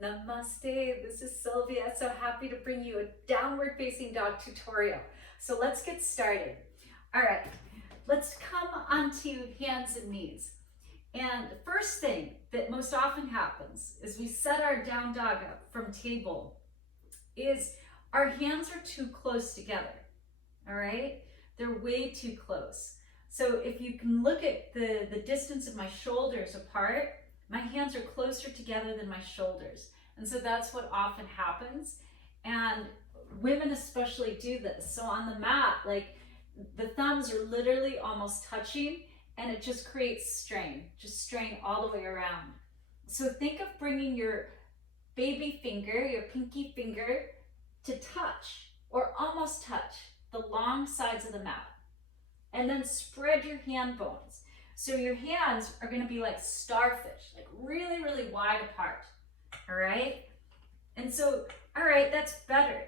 Namaste, this is Sylvia. So happy to bring you a downward facing dog tutorial. So let's get started. All right, let's come onto hands and knees. And the first thing that most often happens is we set our down dog up from table is our hands are too close together, all right? They're way too close. So if you can look at the distance of my shoulders apart, my hands are closer together than my shoulders. And so that's what often happens. And women especially do this. So on the mat, like the thumbs are literally almost touching and it just creates strain, just strain all the way around. So think of bringing your baby finger, your pinky finger, to touch or almost touch the long sides of the mat. And then spread your hand bones. So your hands are going to be like starfish, like really, really wide apart. All right? And so, all right, that's better.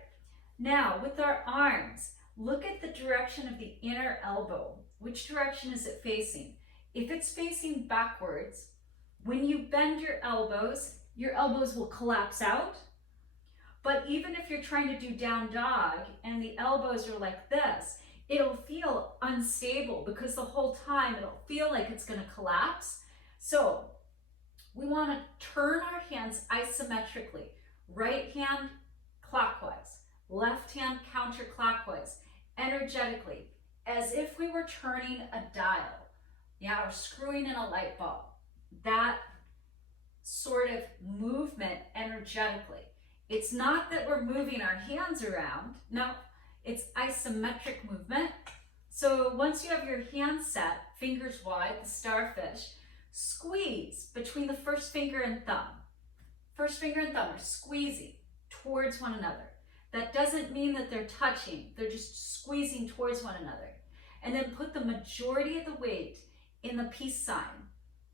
Now, with our arms, look at the direction of the inner elbow. Which direction is it facing? If it's facing backwards, when you bend your elbows will collapse out. But even if you're trying to do down dog and the elbows are like this, it'll feel unstable because the whole time it'll feel like it's going to collapse. So we want to turn our hands isometrically. Right hand clockwise, left hand counterclockwise, energetically, as if we were turning a dial, or screwing in a light bulb. That sort of movement energetically. It's not that we're moving our hands around. No, it's isometric movement. So once you have your hands set, fingers wide, the starfish, squeeze between the first finger and thumb. First finger and thumb are squeezing towards one another. That doesn't mean that they're touching. They're just squeezing towards one another. And then put the majority of the weight in the peace sign.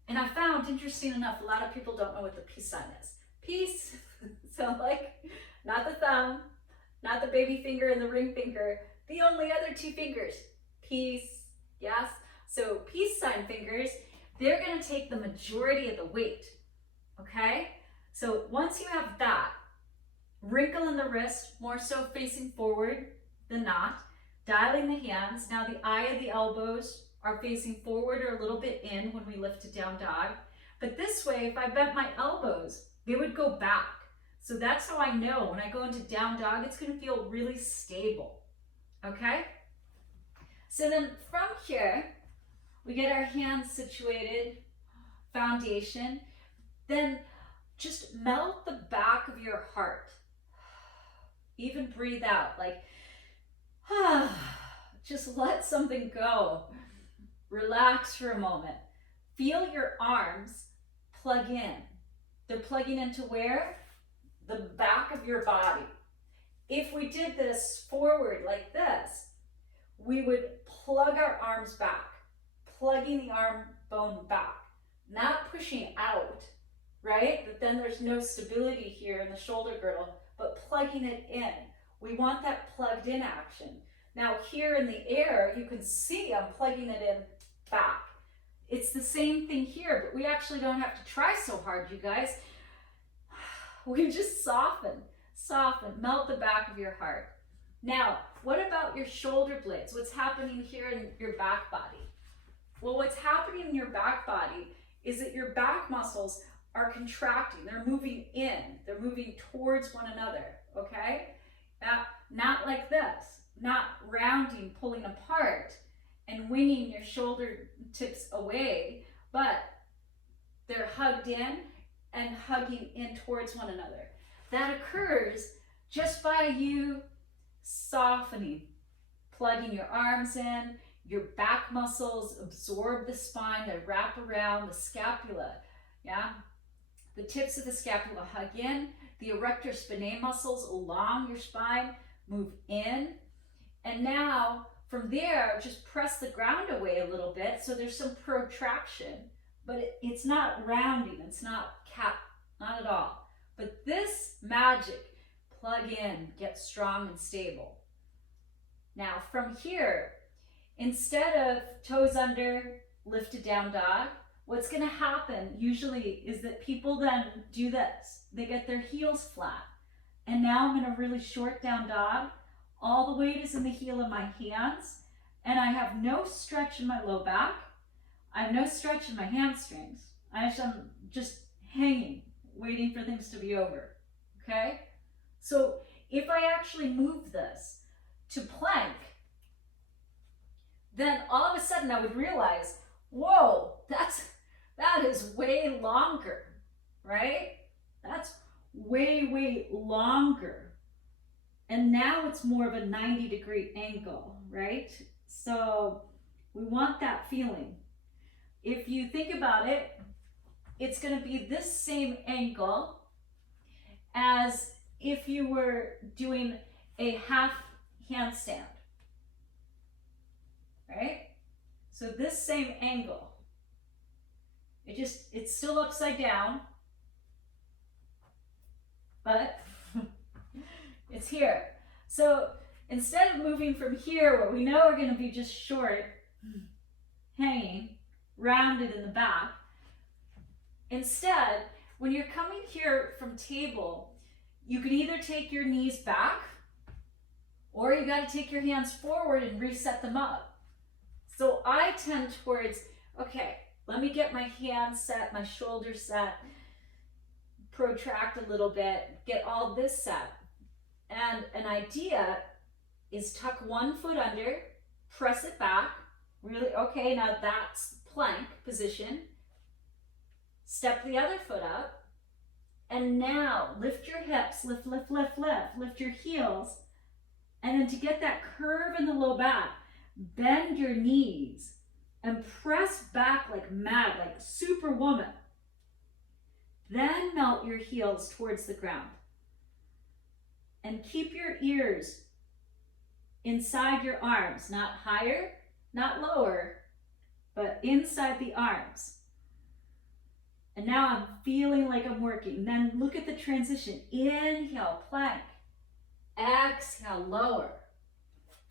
And I found, interesting enough, a lot of people don't know what the peace sign is. Peace, so like, not the thumb, not the baby finger and the ring finger, the only other two fingers, peace, yes? So peace sign fingers, they're gonna take the majority of the weight, okay? So once you have that, wrinkle in the wrist, more so facing forward than not, dialing the hands. Now the eye of the elbows are facing forward or a little bit in when we lift to down dog. But this way, if I bent my elbows, they would go back. So that's how I know when I go into down dog, it's gonna feel really stable, okay? So then from here, we get our hands situated, foundation, then just melt the back of your heart. Even breathe out, like, just let something go. Relax for a moment. Feel your arms plug in. They're plugging into where? The back of your body. If we did this forward like this, we would plug our arms back, plugging the arm bone back, not pushing out, right? But then there's no stability here in the shoulder girdle, but plugging it in. We want that plugged in action. Now here in the air, you can see I'm plugging it in back. It's the same thing here, but we actually don't have to try so hard, you guys. We just soften, melt the back of your heart. Now, what about your shoulder blades? What's happening here in your back body? Well, what's happening in your back body is that your back muscles are contracting. They're moving in. They're moving towards one another, okay? Not like this, not rounding, pulling apart and winging your shoulder tips away, but they're hugged in and hugging in towards one another. That occurs just by you softening, plugging your arms in, your back muscles absorb the spine, they wrap around the scapula, The tips of the scapula hug in, the erector spinae muscles along your spine move in, and now from there, just press the ground away a little bit so there's some protraction, but it's not rounding, it's not not at all. But this magic, plug in, get strong and stable. Now from here, instead of toes under, lifted down dog, what's going to happen usually is that people then do this. They get their heels flat. And now I'm in a really short down dog. All the weight is in the heel of my hands. And I have no stretch in my low back. I have no stretch in my hamstrings. I'm just hanging, waiting for things to be over. Okay? So if I actually move this to plank, then all of a sudden I would realize, whoa, that is way longer, right? That's way, way longer. And now it's more of a 90-degree angle, right? So we want that feeling. If you think about it, it's going to be this same angle as if you were doing a half handstand, right? So this same angle, it's still upside down, but it's here. So instead of moving from here, where we know we're going to be just short, hanging, rounded in the back, instead, when you're coming here from table, you can either take your knees back, or you got to take your hands forward and reset them up. So I tend towards, okay, let me get my hands set, my shoulders set, protract a little bit, get all this set. And an idea is tuck one foot under, press it back, really, okay, now that's plank position. Step the other foot up, and now lift your hips, lift, lift, lift, lift, lift your heels. And then to get that curve in the low back, bend your knees and press back like mad, like superwoman. Then melt your heels towards the ground. And keep your ears inside your arms, not higher, not lower, but inside the arms. And now I'm feeling like I'm working. Then look at the transition. Inhale, plank. Exhale, lower.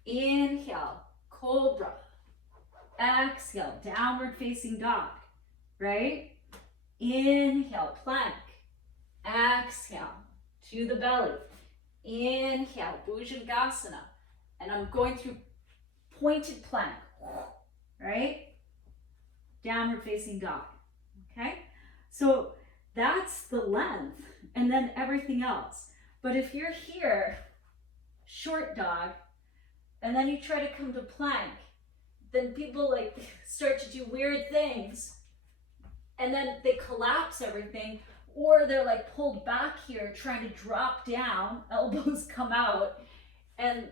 Inhale, cobra. Exhale, downward facing dog, right? Inhale, plank. Exhale, to the belly. Inhale, Bhujangasana. And I'm going through pointed plank, right? Downward facing dog, okay? So that's the length, and then everything else. But if you're here, short dog, and then you try to come to plank, then people like start to do weird things, and then they collapse everything, or they're like pulled back here trying to drop down, elbows come out, and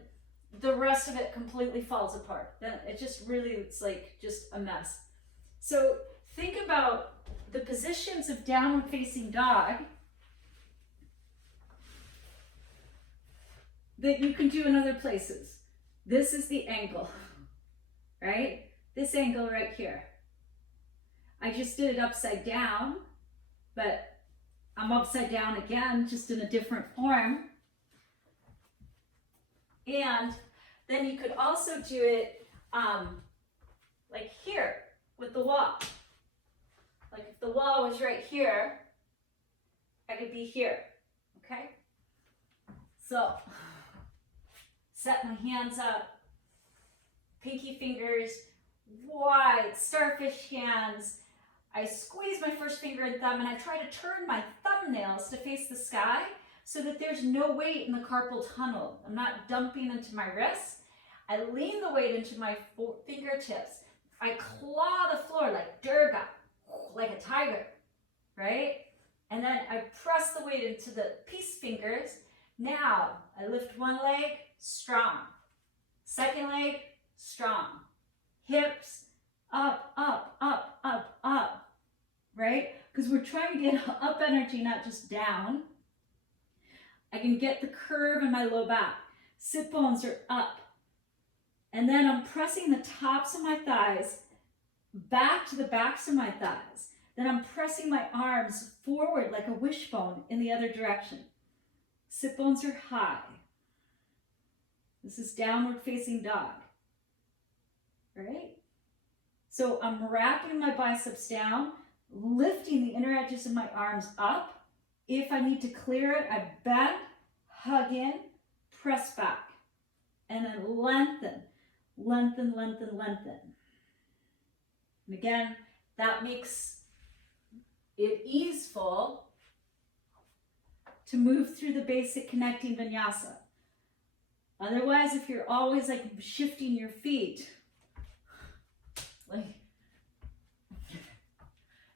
the rest of it completely falls apart. Then it just really, it's like just a mess. So think about the positions of downward facing dog that you can do in other places. This is the angle, right? This angle right here. I just did it upside down, but I'm upside down again, just in a different form. And then you could also do it like here with the wall. Like if the wall was right here, I could be here, okay? So, set my hands up, pinky fingers wide, starfish hands. I squeeze my first finger and thumb, and I try to turn my thumbnails to face the sky so that there's no weight in the carpal tunnel. I'm not dumping into my wrists. I lean the weight into my fingertips. I claw the floor like Durga, like a tiger, right? And then I press the weight into the peace fingers. Now I lift one leg, strong. Second leg, strong. Hips, up, up, up, up, up, right? Because we're trying to get up energy, not just down. I can get the curve in my low back. Sit bones are up. And then I'm pressing the tops of my thighs back to the backs of my thighs. Then I'm pressing my arms forward like a wishbone in the other direction. Sit bones are high. This is downward facing dog, right? So I'm wrapping my biceps down, lifting the inner edges of my arms up. If I need to clear it, I bend, hug in, press back, and then lengthen, lengthen, lengthen, lengthen. And again, that makes it easeful to move through the basic connecting vinyasa. Otherwise, if you're always like shifting your feet, like,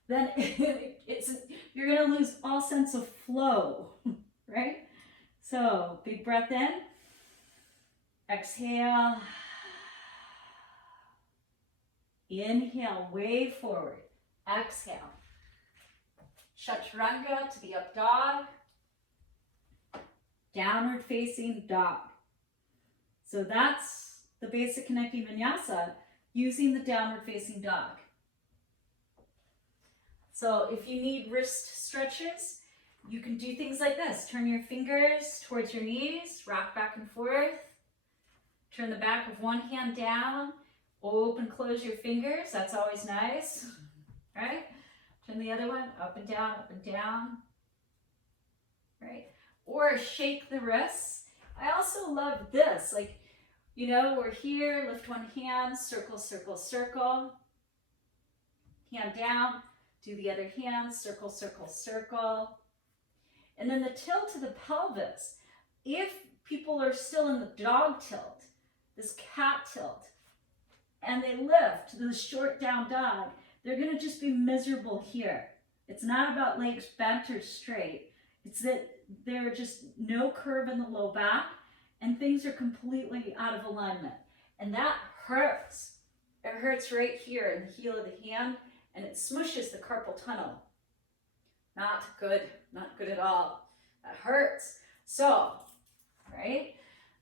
then you're gonna lose all sense of flow, right? So big breath in, exhale, inhale, wave forward, exhale, chaturanga to the up dog, downward facing dog. So that's the basic connecting vinyasa using the downward facing dog. So if you need wrist stretches, you can do things like this. Turn your fingers towards your knees, rock back and forth. Turn the back of one hand down, open, close your fingers. That's always nice, right? Turn the other one up and down, right? Or shake the wrists. I also love this, like, you know, we're here, lift one hand, circle, circle, circle. Hand down, do the other hand, circle, circle, circle. And then the tilt to the pelvis. If people are still in the dog tilt, this cat tilt, and they lift the short down dog, they're gonna just be miserable here. It's not about legs bent or straight. It's that there's just no curve in the low back and things are completely out of alignment. And that hurts. It hurts right here in the heel of the hand and it smushes the carpal tunnel. Not good, not good at all. That hurts. So, right?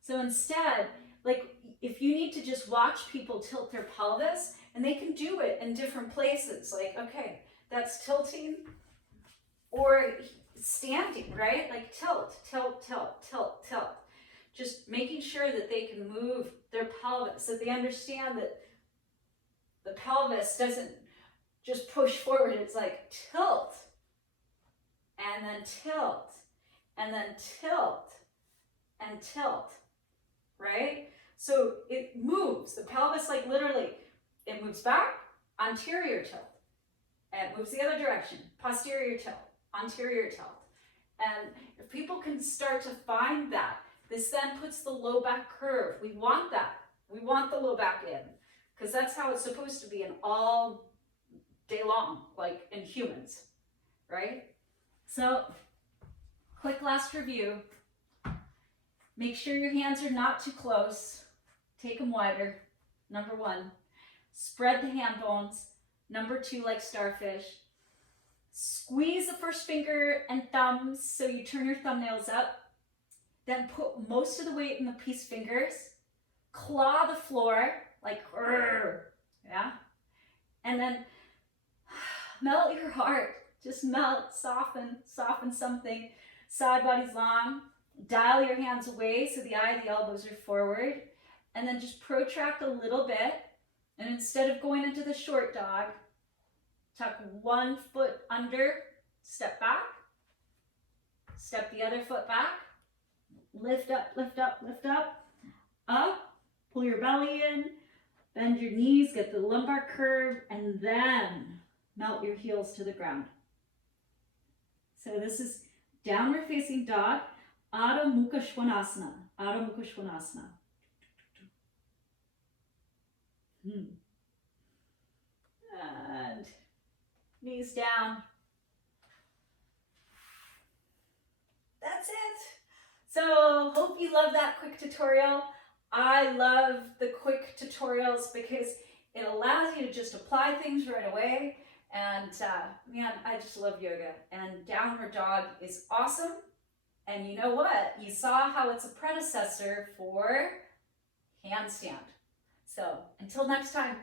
So instead, like if you need to just watch people tilt their pelvis, and they can do it in different places, like, okay, that's tilting or standing, right? Like tilt, tilt, tilt, tilt, tilt. Just making sure that they can move their pelvis, that they understand that the pelvis doesn't just push forward. It's like tilt, and then tilt, and then tilt, and tilt, right? So it moves. The pelvis, like literally, it moves back, anterior tilt, and it moves the other direction, posterior tilt, anterior tilt. And if people can start to find that, this then puts the low back curve. We want that. We want the low back in, because that's how it's supposed to be in all day long, like in humans, right? So, quick last review. Make sure your hands are not too close. Take them wider, number one. Spread the hand bones, number two, like starfish. Squeeze the first finger and thumbs so you turn your thumbnails up. Then put most of the weight in the peace fingers. Claw the floor, like, yeah? And then melt your heart. Just melt, soften something. Side body's long. Dial your hands away so the eye, the elbows are forward. And then just protract a little bit. And instead of going into the short dog, tuck one foot under, step back. Step the other foot back. Lift up, lift up, lift up. Up, pull your belly in. Bend your knees, get the lumbar curve, and then melt your heels to the ground. So this is downward facing dog, Adho Mukha Svanasana. Adho Mukha Svanasana. And knees down. That's it. So hope you love that quick tutorial. I love the quick tutorials because it allows you to just apply things right away. And man, I just love yoga. And downward dog is awesome. And you know what? You saw how it's a predecessor for handstand. So until next time.